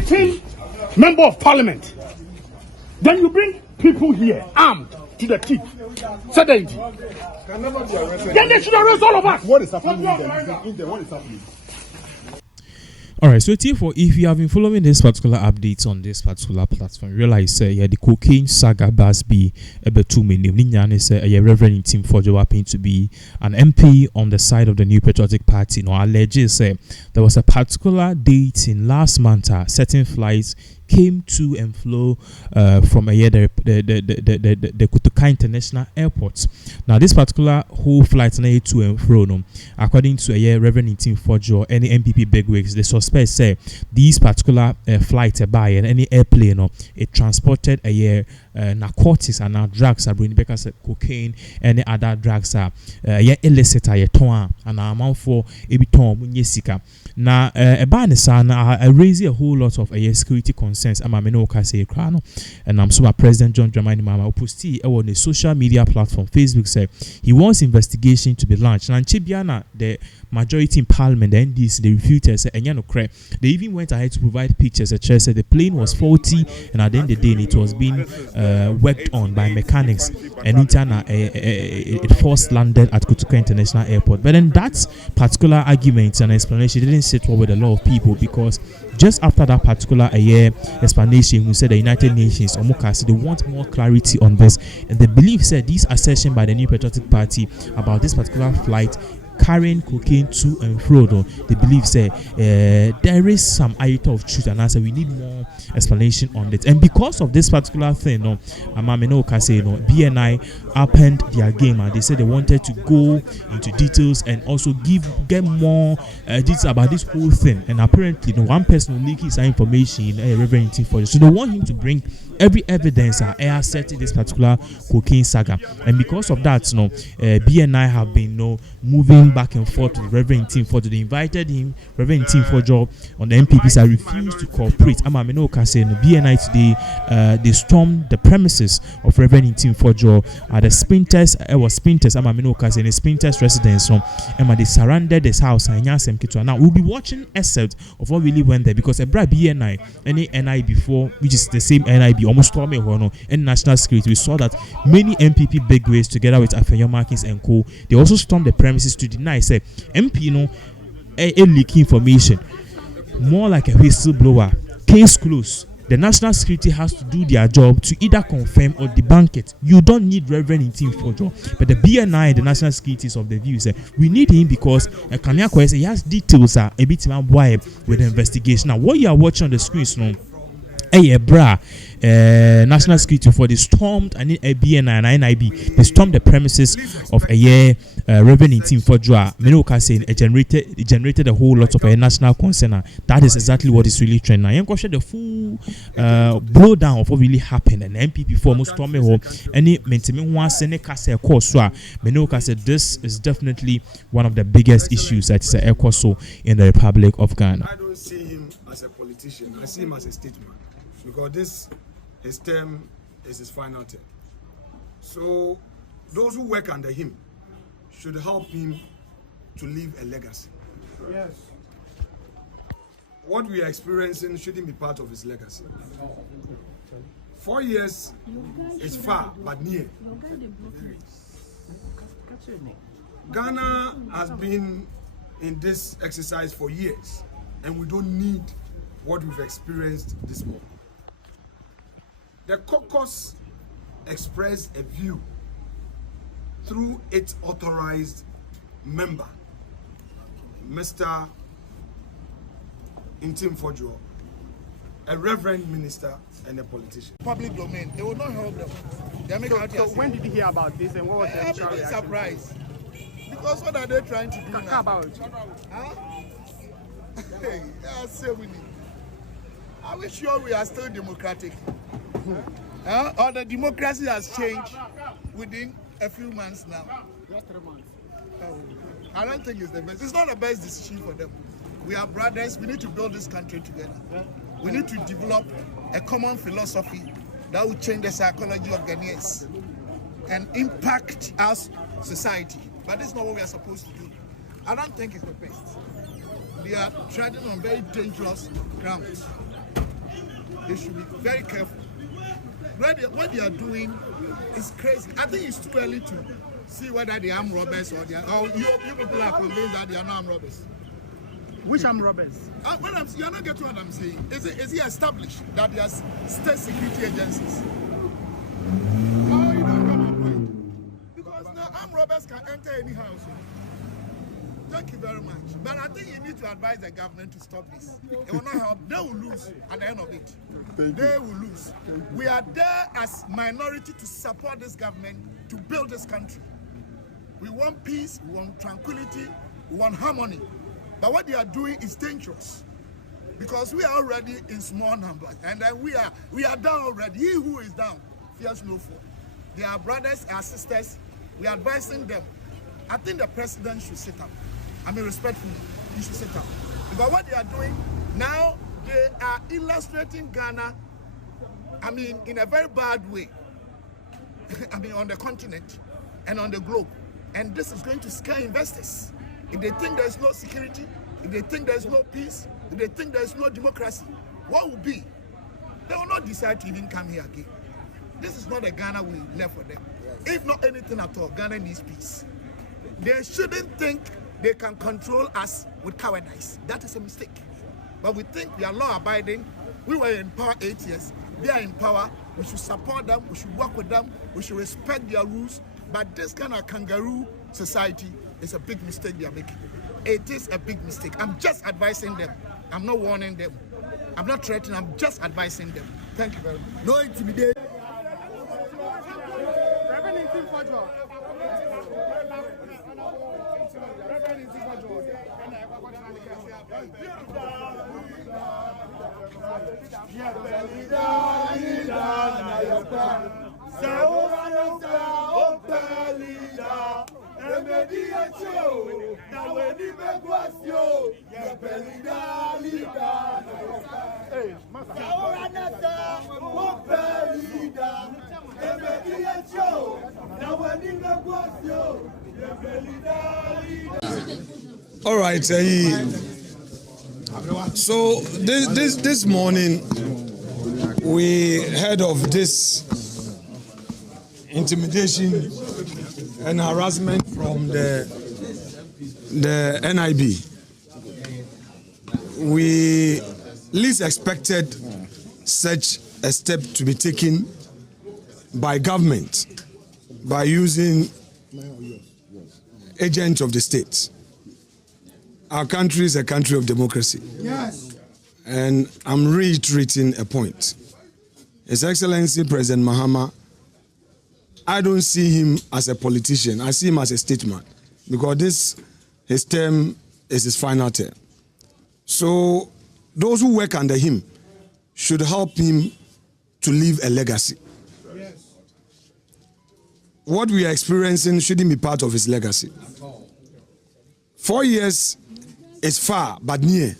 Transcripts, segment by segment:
sitting member of parliament. Then you bring people here armed to the teeth. Then they should arrest all of us. What is happening in there? What is happening? All right, so if you have been following this particular updates on this particular platform, realize the cocaine saga bas be ebe too many. Ninyane say Reverend Ntim Fordjour happened to be an MP on the side of the New Patriotic Party. No, alleges say there was a particular date in last month. Certain flights came to and flow from the Coca International Airport. Now, this particular whole flight to and fro, no, according to Reverend Ntim Fordjour, any NPP bigwigs, the suspect say these particular flights by and any airplane, no, it transported narcotics and drugs, because cocaine, any other drugs are illicit, and amount for ebiton munyesika. Now, I raise a whole lot of security concerns. I'm a and I'm so President John Dramani Mama posted on the social media platform Facebook said he wants investigation to be launched. And Chibiana, the majority in Parliament, the NDC, they refuted. They even went ahead to provide pictures. Said the plane was faulty, and at the end of the day, it was being worked on by mechanics. And it first landed at Coca International Airport. But then that particular argument and explanation didn't sit well with a lot of people, because just after that particular explanation, we said the United Nations or Mukasi, they want more clarity on this, and they believe said this assertion by the New Patriotic Party about this particular flight carrying cocaine to and fro, they believe say there is some iota of truth, and I say we need more explanation on it. And because of this particular thing, BNI opened their game, and they said they wanted to go into details and also get more details about this whole thing. And apparently, one person leaked his information, Reverend Ntim Fordjour, so they want him to bring every evidence asset in this particular cocaine saga. And because of that, BNI have been moving back and forth with Reverend Ntim Fordjour. They invited him, Reverend Ntim Fordjour, on the NPPs. I refused to cooperate. BNI today, they stormed the premises of Reverend Ntim Fordjour at the Spintex. It was Spintex. In the Spintex residence. They surrounded this house. Now we'll be watching excerpts of what really went there, because a BNI, any NI before, which is the same NIB, almost storming and national security. We saw that many NPP bigwigs together with Afenyo Markins and co, they also stormed the premises to deny say MP leak information, more like a whistleblower. Case closed. The national security has to do their job to either confirm or debunk it. You don't need Reverend Ntim Fordjour, but the BNI, the national security, is of the view say we need him because he has details a bit with the investigation. Now, what you are watching on the screen is national security for the stormed and BNI and NIB. They stormed the premises of Reverend Ntim Fordjour. It generated a whole lot of national concern. That is exactly what is really trending. I am question the full blow down of what really happened, and NPP for almost storming home. Any maintaining one Senate course. This is definitely one of the biggest issues that is in the Republic of Ghana. I don't see him as a politician. I see him as a statesman, because his term is his final term. So those who work under him should help him to leave a legacy. Yes. What we are experiencing shouldn't be part of his legacy. 4 years is far but near. Ghana has been in this exercise for years, and we don't need what we've experienced this morning. The caucus expressed a view through its authorized member, Mr. Ntim Fordjour, a reverend minister and a politician. Public domain, it will not help them. So when did you hear about this, and what was the initial reaction? Surprise. Because what are they trying to do now? About? Huh? Hey, are we sure we are still democratic? Or the democracy has changed within a few months now? Just 3 months. I don't think it's the best. It's not the best decision for them. We are brothers. We need to build this country together. We need to develop a common philosophy that will change the psychology of Ghanaians and impact our society. But this is not what we are supposed to do. I don't think it's the best. We are treading on very dangerous ground. they should be very careful. What they are doing is crazy. I think it's too early to see whether they are armed robbers or you people are convinced that they are not armed robbers. Which armed robbers? You are not getting what I'm saying. Is it established that they are state security agencies? Oh, you don't get my point. Because now armed robbers can enter any house. Thank you very much. But I think you need to advise the government to stop this. It will not help. They will lose at the end of it. They will lose. We are there as minority to support this government to build this country. We want peace, we want tranquility, we want harmony. But what they are doing is dangerous. Because we are already in small numbers. And then we are down already. He who is down fears no foe. They are brothers, our sisters. We are advising them. I think the president should sit up. I mean, respectfully, he should sit up. Because what they are doing now, they are illustrating Ghana, I mean, in a very bad way. I mean, on the continent and on the globe. And this is going to scare investors. If they think there's no security, if they think there's no peace, if they think there's no democracy, what will be? They will not decide to even come here again. This is not the Ghana we left for them. If not anything at all, Ghana needs peace. They shouldn't think they can control us with cowardice. That is a mistake. But we think we are law-abiding. We were in power 8 years. They are in power. We should support them. We should work with them. We should respect their rules. But this kind of kangaroo society is a big mistake they are making. It is a big mistake. I'm just advising them. I'm not warning them. I'm not threatening. I'm just advising them. Thank you very much. No intimidation. Reverend Ntim Fordjour. All right. So this morning we heard of this intimidation and harassment from the NIB. We least expected such a step to be taken by government by using agents of the state. Our country is a country of democracy. Yes. And I'm reiterating a point. His Excellency President Mahama, I don't see him as a politician. I see him as a statesman because his term is his final term. So those who work under him should help him to leave a legacy. Yes. What we are experiencing shouldn't be part of his legacy. 4 years is far, but near.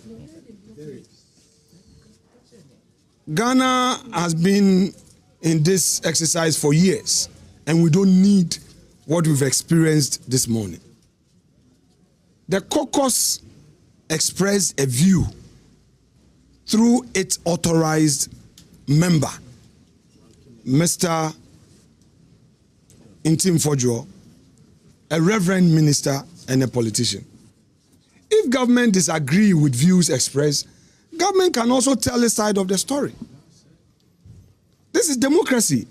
Ghana has been in this exercise for years, and we don't need what we've experienced this morning. The caucus expressed a view through its authorized member, Mr. Ntim Fordjour, a reverend minister and a politician. If government disagree with views expressed, government can also tell a side of the story. This is democracy.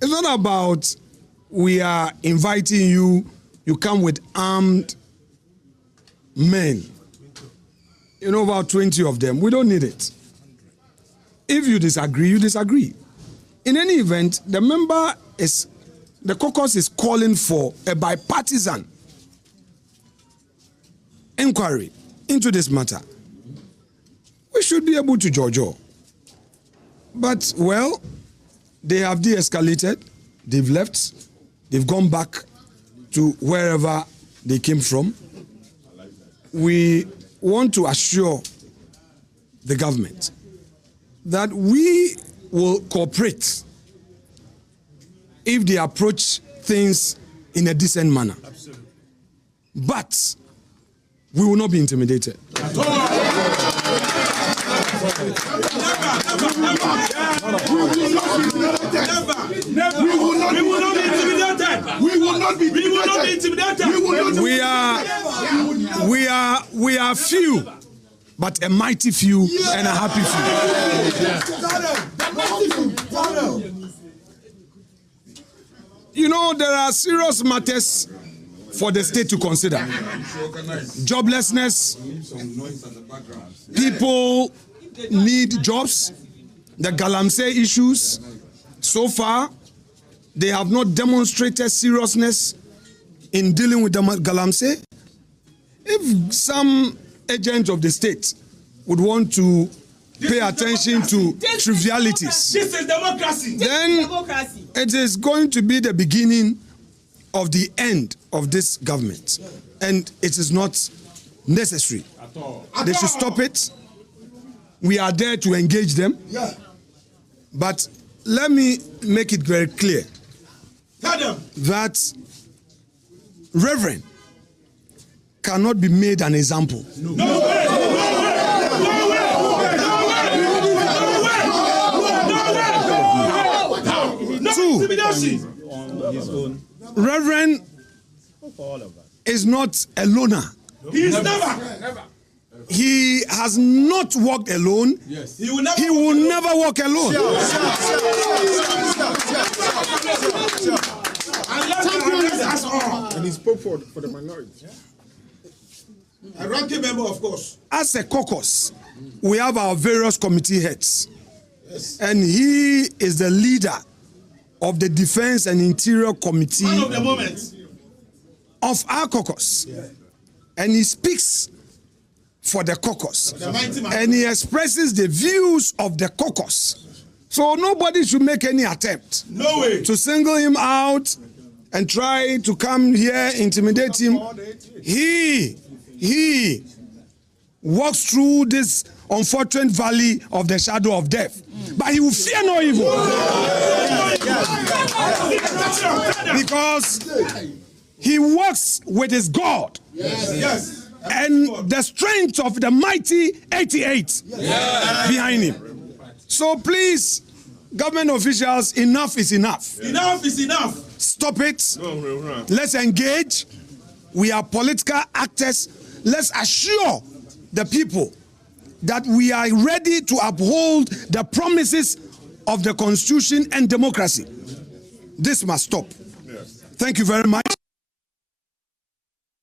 It's not about we are inviting you, you come with armed men. You know, about 20 of them. We don't need it. If you disagree, you disagree. In any event, the caucus is calling for a bipartisan inquiry into this matter. We should be able to judge all. But, well, they have de-escalated, they've left, they've gone back to wherever they came from. We want to assure the government that we will cooperate if they approach things in a decent manner. Absolutely. But we will not be intimidated. We are few, but a mighty few and a happy few. You know, there are serious matters for the state to consider. Joblessness, people need jobs, the Galamsey issues. So far, they have not demonstrated seriousness in dealing with the Galamsey. If some agent of the state would want to pay attention to trivialities, this is democracy. Then it is going to be the beginning of the end of this government, and it is not necessary. They should stop it. We are there to engage them. But let me make it very clear that Reverend cannot be made an example. Two, Reverend is not a loner. He is never. He has not walked alone. Yes. He will never walk alone. And he spoke for the minority. A ranking member, of course. As a caucus, we have our various committee heads. Yes. And he is the leader of the Defense and Interior Committee of the moment of our caucus. Yeah. And he speaks for the caucus. And he expresses the views of the caucus. So nobody should make any attempt to single him out and try to come here, intimidate him. He walks through this unfortunate valley of the shadow of death, but he will fear no evil. Because he walks with his God. And the strength of the mighty 88 behind him. So please, government officials, enough is enough. Enough is enough. Stop it. Let's engage. We are political actors. Let's assure the people that we are ready to uphold the promises of the Constitution and democracy. This must stop. Thank you very much.